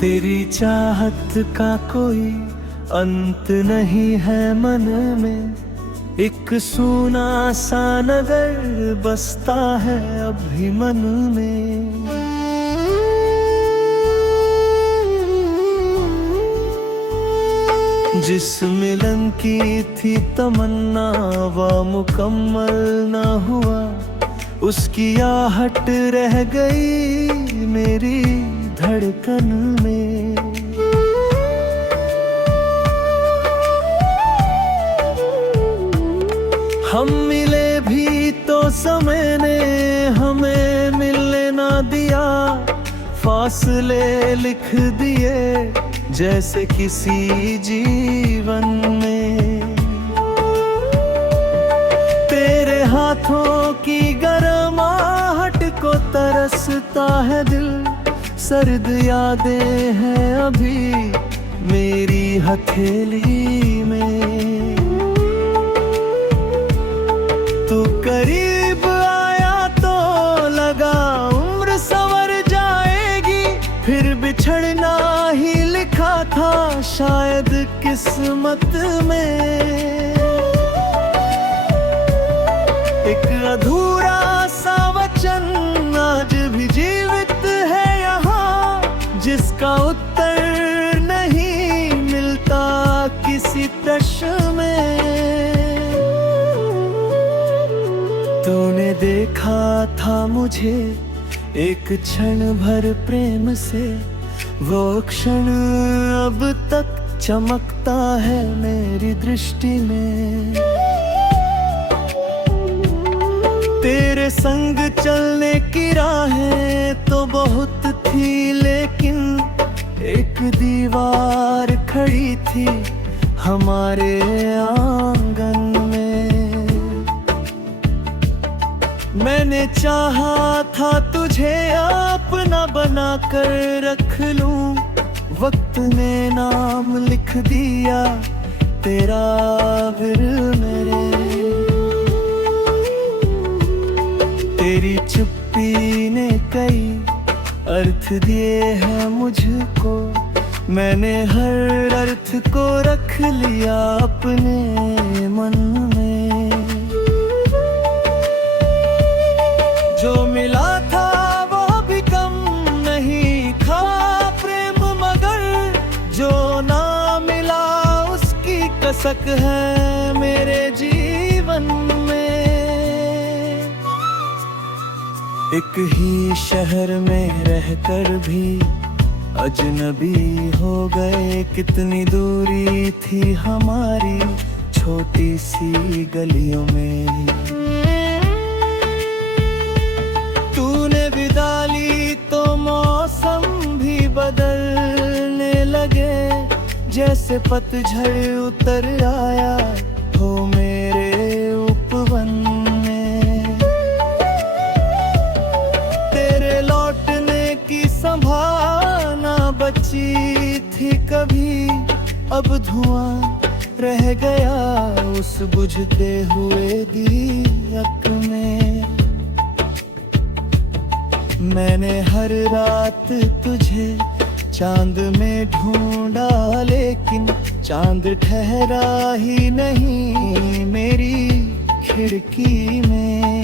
तेरी चाहत का कोई अंत नहीं है मन में, एक सूना सा नगर बसता है अभी मन में। जिस मिलन की थी तमन्ना वो मुकम्मल न हुआ, उसकी आहट रह गई मेरी धड़कन में। हम मिले भी तो समय ने हमें मिलने ना दिया, फासले लिख दिए जैसे किसी जीवन में। तेरे हाथों की गर्माहट को तरसता है दिल, सर्द यादें हैं अभी मेरी हथेली में। तू करीब आया तो लगा उम्र संवर जाएगी, फिर बिछड़ना ही लिखा था शायद किस्मत में। एक अधूरा सा वचन आज भी जीवित है यहाँ, जिसका उत्तर नहीं मिलता किसी प्रश्न में। तूने देखा था मुझे एक क्षण भर प्रेम से, वो क्षण अब तक चमकता है मेरी दृष्टि में। तेरे संग चलने की राहें तो बहुत थी, लेकिन एक दीवार खड़ी थी हमारे आंगन में। मैंने चाहा था तुझे अपना बना कर रख लूं, वक्त ने नाम लिख दिया तेरा फिर मेरे। तेरी चुप्पी ने कई अर्थ दिए हैं मुझको, मैंने हर अर्थ को रख लिया अपने मन में। जो मिला था वो भी कम नहीं था प्रेम, मगर जो ना मिला उसकी कसक है मेरे जीवन में। एक ही शहर में रहकर भी अजनबी हो गए, कितनी दूरी थी हमारी छोटी सी गलियों में। तूने विदा ली तो मौसम भी बदलने लगे, जैसे पतझड़ उतर आया हो मेरे उपवन में। तेरे लौटने की संभावना बची थी कभी, अब धुआं रह गया उस बुझते हुए दियक में। मैंने हर रात तुझे चांद में ढूंढा, लेकिन चांद ठहरा ही नहीं मेरी खिड़की में।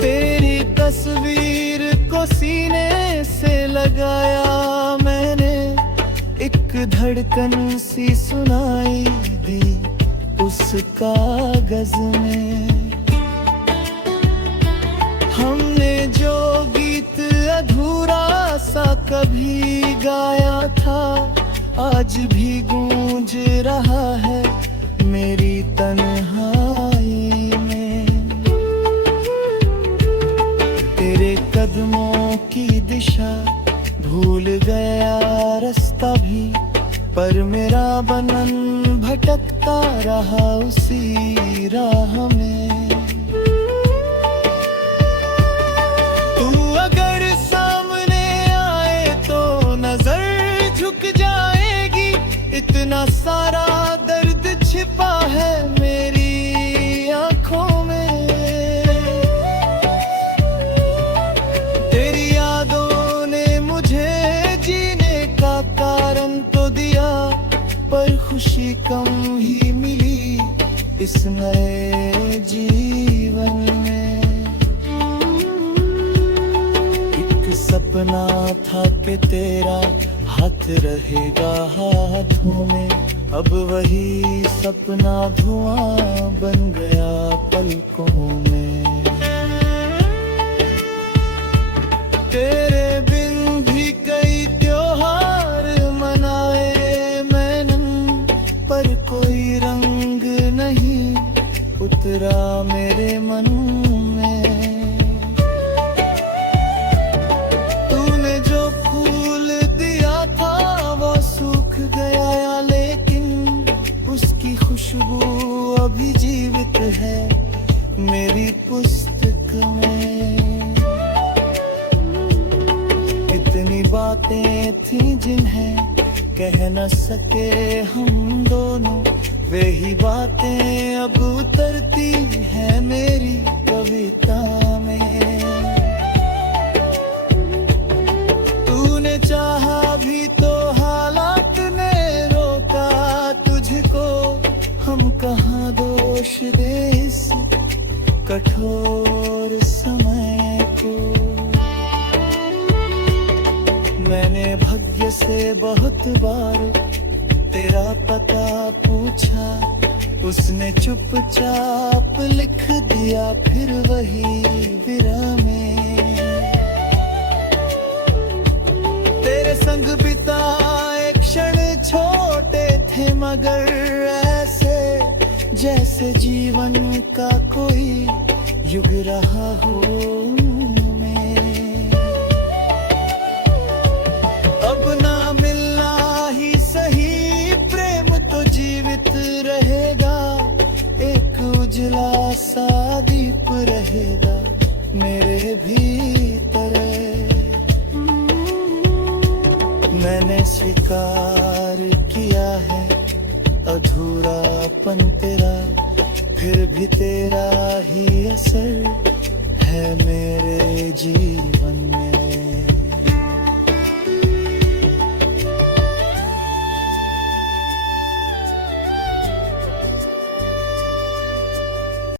तेरी तस्वीर को सीने से लगाया मैंने, एक धड़कन सी सुनाई दी उस कागज में। हमने जो गीत अधूरा सा कभी गाया था, आज भी गूंज रहा है मेरी तन्हाई में। तेरे कदमों की दिशा भूल गया रास्ता भी, पर मेरा बनन भटकता रहा उसी राह में। खुशी कम ही मिली इस नए जीवन में। एक सपना था कि तेरा हाथ रहेगा हाथों में, अब वही सपना धुआं बन गया पलकों में। तेरे बिन भी कई त्योहार मनाए मैंने, पर कोई रंग नहीं उतरा मेरे मन में। तूने जो फूल दिया था वो सूख गया, लेकिन उसकी खुशबू अभी जीवित है मेरी पुस्तक में। कितनी बातें थी जिन्हें कह न सके हम दोनों, वे ही बातें अब उतरती है मेरी कविता में। तूने चाहा भी तो हालात ने रोका तुझको, हम कहाँ दोष दे इस कठोर समय को। मैंने भाग्य से बहुत बार तेरा पता पूछा, उसने चुपचाप लिख दिया फिर वही विरामे। तेरे संग बिताए क्षण छोटे थे मगर ऐसे जैसे जीवन का कोई युग रहा हो उनमें। अब ना मिलना ही सही, प्रेम तो जीवित रहेगा, एक उजला सा दीप रहेगा मेरे भीतर। मैंने स्वीकार किया है अधूरापन तेरा, फिर भी तेरा ही असर है मेरे जीवन में।